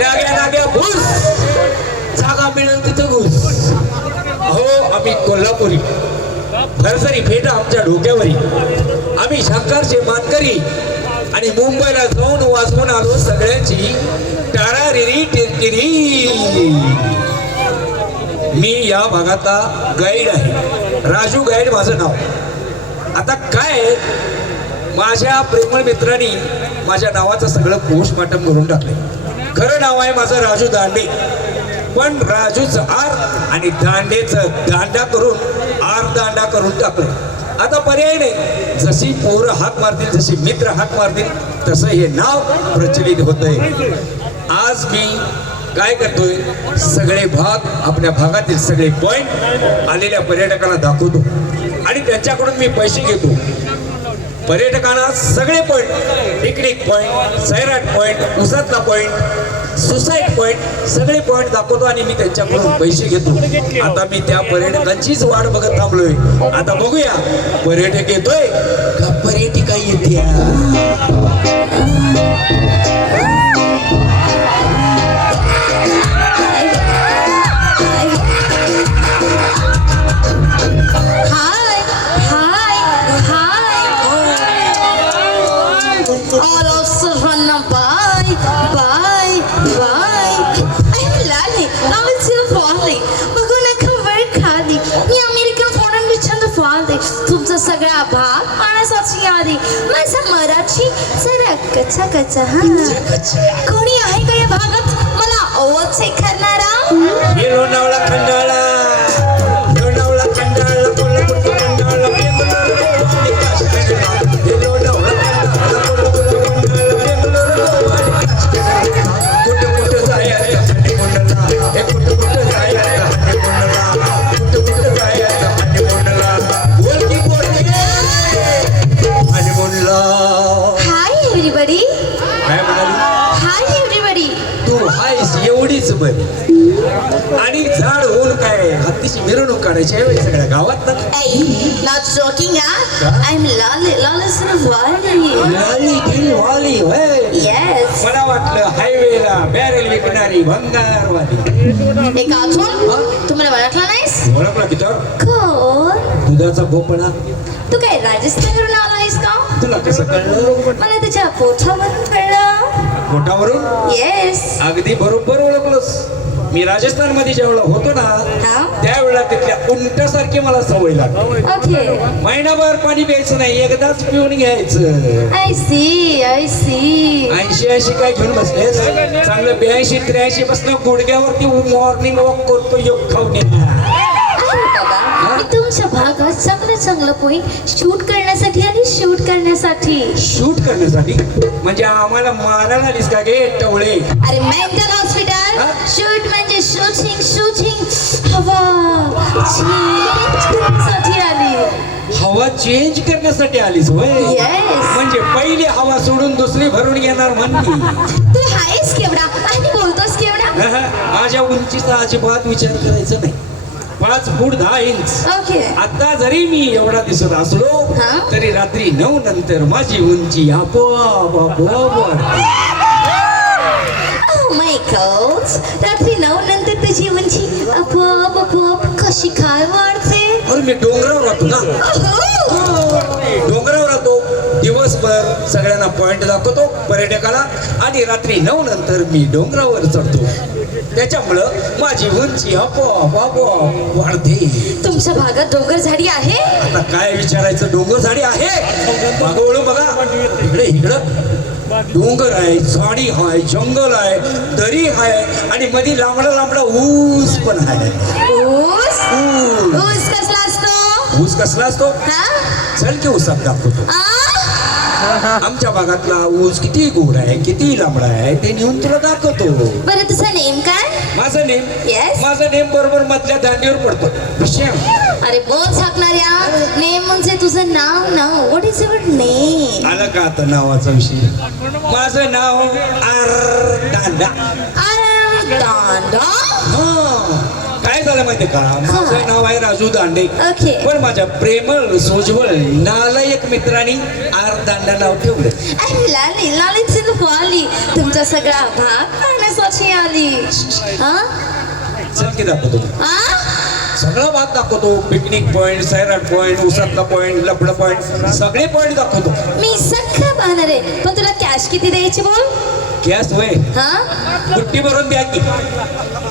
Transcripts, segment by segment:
नाग्या नाग्या भूस जागा मिळेल तिथं घुस. हो आम्ही कोल्हापुरी. भरसरी फेटा आमच्या डोक्यावरी. आम्ही शंकरचे मानकरी. आणि मुंबईला जाऊन वाचवून आलो सगळ्यांची टारारिरी टिरटिरी मी या भागाचा गाईड आहे. राजू गाईड माझं नाव. आता काय? माझ्या प्रेमळ मित्रांनी माझ्या नावाचं सगळं पोस्टमार्टम करून टाकलं खरं नाव आहे माझं राजू दांडे. पण राजूचं आर आणि दांडेचं दांडा करून आर दांडा करून टाकलं. आता पर्याय नाही. जशी पोरं हाक मारतील जशी मित्र हाक मारतील तसं हे नाव प्रचलित होतंय. आज मी काय करतोय? सगळे भाग आपल्या भागातील सगळे पॉईंट आलेल्या पर्यटकांना दाखवतो. आणि त्यांच्याकडून मी पैसे घेतो. पर्यटकांना सगळे point picnic point Sairat point उसातला point suicide point सगळे पॉईंट दाखवतो आणि मी त्यांच्याकडून पैसे घेतो. आता मी त्या पर्यटकांचीच वाट बघत थांबलोय. आता बघूया पर्यटक येतोय का पर्यटिका येते यादी माझा मराठी जरा कच्चा कच्चा हा. कोणी आहे का या भागात? मला ओच करणारा काढायची आहे सगळ्या गावात not joking, huh? I'm Lali, Lali Sravali. Lali gill वाली होय Yes. मला वाटलं हायवेला बॅरेल विकणारी भंगारवाली. तुम्हाला ओळखला नाहीस? ओळखला कोण? दुधाचा भोपळा तू काय राजस्थानवरून आला आहेस का? तुला कसं कळलं? मला तुझ्या पोटावरून कळलं. पोटावरून? येस अगदी बरोबर ओळखलंस. मी राजस्थानमध्ये ज्यावेळेला होतो ना त्यावेळेला तिथल्या उंटासारखी मला सवय लागली. महिनाभर पाणी प्यायचं नाही एकदाच पिऊन घ्यायचं. आय सी आय सी ऐंशी ऐंशी काय घेऊन बसलेस? चांगलं ब्याऐंशी त्र्याऐंशी पासून गुडघ्यावरती मॉर्निंग वॉक करतो योग खाऊन तुमच्या भागात चांगलं चांगलं पॉइंट शूट करण्यासाठी आणि शूट करण्यासाठी. शूट करण्यासाठी? म्हणजे आम्हाला मारायला आलीस का गे टवळे? अरे मेंटल हॉस्पिटल? शूट म्हणजे शूटिंग शूटिंग हवा. चेंज करण्यासाठी आली. हवा चेंज करण्यासाठी आलीस Yes. म्हणजे पहिली हवा सोडून दुसरी भरून घेणार म्हणली. तू आहेस केवढा? आणि बोलतोस केवढा? माझ्या उंचीचा अजिबात विचार करायचा नाही. पाच फूट दहा इंच ओके आता जरी मी एवढा दिसत असलो? तरी रात्री नऊ नंतर माझी उंची आपोआप आपोआप. वाढते. ओ माय गॉड रात्री नऊ नंतर तुझी उंची आपोआप आपोआप कशी काय वाढते? अरे मी डोंगरावर राहतो ना. अहो, डोंगरावर राहतो. दिवसभर सगळ्यांना पॉइंट दाखवतो पर्यटकाला. आणि रात्री नऊ नंतर मी डोंगरावर चढतो. त्याच्यामुळं माझी उंची आपोआप आपोआप वाढते. तुमच्या भागात डोंगर झाडी आहे? आता काय विचारायचं? डोंगर झाडी आहे. मागं बघा. इकडे इकडं. डोंगर आहे झाडी आहे जंगल आहे दरी आहे आणि मध्ये लांबडा लांबडा ऊस पण आहे. ऊस? कसला असतो? ऊस कसला असतो? हा? चल की ऊसात दाखवतो? आमच्या भागातला ऊस किती गोड आहे किती लांबडा आहे ते नेऊन तुला दाखवतो. बरं तुझं नेम काय माझं नेम Yes. माझं नेम बरोबर मधल्या दांडीवर पडतो. विषय अरे बोल झाकणाऱ्या नेम म्हणजे तुझं नाव नाव. व्हॉट इज युअर नेम आलं का आता नावाचा विषय? माझं नाव आर दांडा. अरे दांडा? हा. काय झालं माहितीये का? माझं नाव आहे राजू दांडे. ओके. पण माझ्या प्रेमळ सोजवळ नालायक मित्रांनी आर दांडा नाव ठेवलं. अरे लाली लाली सिलफाली तुमचा सगळा भाग पाहण्यासाठी आली. हा? चल की दाखवतो सगळा भाग दाखवतो. पिकनिक पॉइंट सैराट पॉइंट उसातला पॉइंट लपड पॉइंट सगळे पॉइंट दाखवतो. मी सगळं पाहणार आहे. पण तुला कॅश किती द्यायची बोल? गॅस होय. हा? बुट्टी भरून द्या की.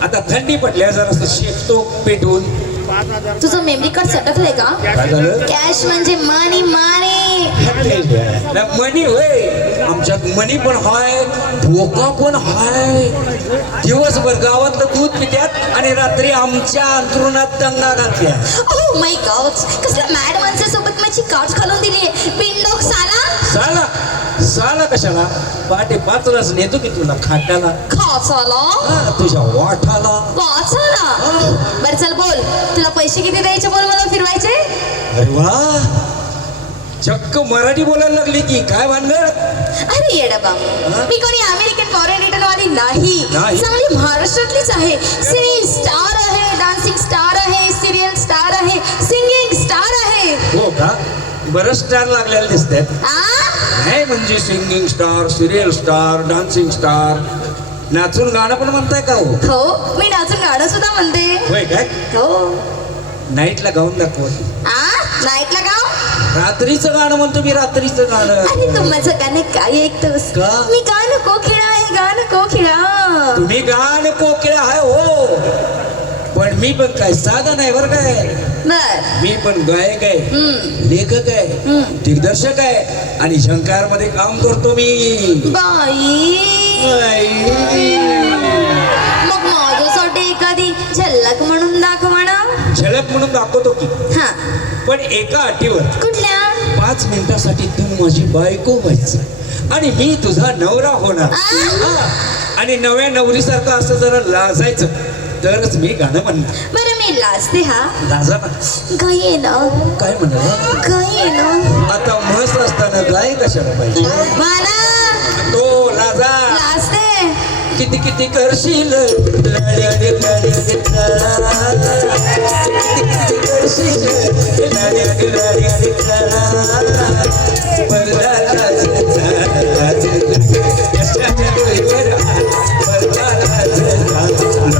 आता थंडी पडल्या जरा शेकतो पेटवून. तुझं मेमरी कार्ड सटकलंय का? काय झालं कॅश म्हणजे मनी माने मनी होय. आमच्यात मनी पण हाय भोका पण हाय. दिवसभर गावातलं दूध पित्यात आणि रात्री आमच्या अंतरुणात दंगा घातल्या. ओ माय गॉड कसल्या मॅड माणसासोबत माझी काच घालून दिली. पिंडोक साला. साला साला कशाला? पहाटे पाचलाच नेतो की तुला खाट्याला? खासाला? हा, तुझ्या वाठाला. वाचाला? बरं चल बोल. तुला पैसे किती द्यायचे बोल मला फिरवायचे? अरे वा. चक्क मराठी बोलायला लागली की काय भानगड? अरे येडा बाबा मी कोणी अमेरिकन फॉरेन रिटर्न वाली नाही. नाही. चांगली महाराष्ट्रातलीच आहे. सिरियल बरं स्टार लागलेले दिसतात. आ? नाही म्हणजे singing star serial star dancing star नाचून गाणं पण म्हणताय का हो? हो मी नाचून गाणं सुद्धा म्हणते. होय काय? हो. नाईटला गाऊन दाखवत आ? नाईटला गाव रात्रीचं गाणं म्हणतो मी रात्रीचं गाणं. अरे तू माझं गाणं काय ऐकतोस का? मी गाणं कोकिळा आहे गाणं कोकिळा. तुम्ही गाणं कोकिळा आहे हो. मी पण काय साधा नाही बरं काय मी पण गायक आहे लेखक आहे. दिग्दर्शक आहे आणि झंकारमध्ये काम करतो मी. बाई. मग माझ्यासाठी एखादी झलक म्हणून दाखवा ना. झलक म्हणून दाखवतो की. हा. पण एका अटीवर कुठल्या? पाच मिनिटासाठी तू माझी बायको व्हायचं. आणि मी तुझा नवरा होणार. आणि नव्या नवरीसारखं असं जरा लाजायचं. तरच मी गाणं म्हणणार. बरं मी लाजते हा. लाजा ना गाई आहे ना? काय म्हणणार गाई आहे ना? आता म्हस असताना गाय कशाला पाहिजे? मला तो लाजा. लाजते. किती किती करशील? लडा. किती किती करशील लडा. लाज लाज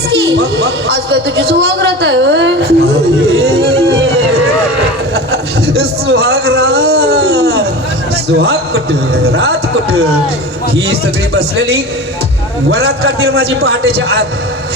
झालायस की. आज काय तुझी सुहाग राहत आहे होय? सुहाग रात। सुहाग कुठ? रात कुठ? ही सगळी बसलेली वरात काढतील माझी पहाटेच्या आत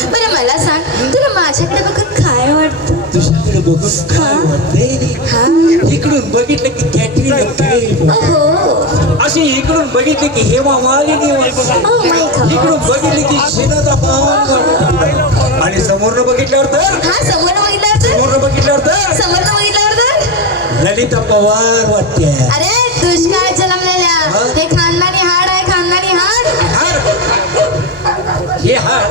बरं मला सांग तुला माझ्याकडे बघून काय वाटतं? तुझ्याकडे बघून काय वाटते हा? इकडून बघितलं की कॅटरीन ओहो. अशी इकडून बघितली की हेमा मालिनी इकडून बघितली की शिनाचा वाटते. आणि समोरनं बघितल्यावर तर? हा समोर बघितल्यावर तर? समोरनं बघितल्यावर तर? समोर बघितल्यावर तर? ललिता पवार वाटते. अरे दुष्काळ जन्मलेल्या. हा? खानदानी हाड आहे खानदानी हाड. हार हे हार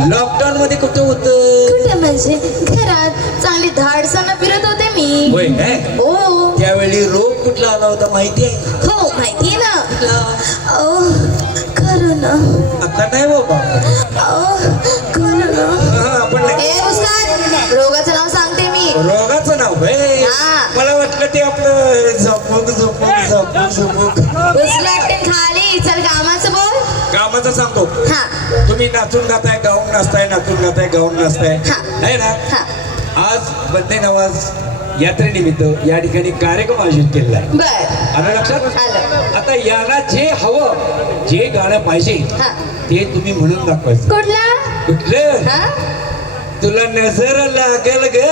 लॉकडाऊन मध्ये कुठं होतं? म्हणजे घरात चांगली धाडसानं फिरत होते मी. होय काय ओ त्यावेळी रोग कुठला आला होता माहिती आहे हो माहितीये ना. ओ खरं ना. आता नाही बाबा. हा, आपण नाही. ए मुस्कान रोगाचं नाव सांगते मी. रोगाचं नाव होय. हा. मला वाटलं ते आपलं झपक झपक झपक झपक उचलट खाली. चल कामाचं बोल. कामाचं सांगतो. हा. तुम्ही नाचून गाताय गाऊन नाचताय नाचून गाताय गाऊन नाचताय. हा. आहे ना? हा. आज बंदे नवाज यात्रेनिमित्त या ठिकाणी कार्यक्रम आयोजित केलेला आहे. आलं लक्षात? आता याला जे हवं जे गाणं पाहिजे ते तुम्ही म्हणून दाखवायचं. कुठला? कुठलं? तुला नजर लागल ग.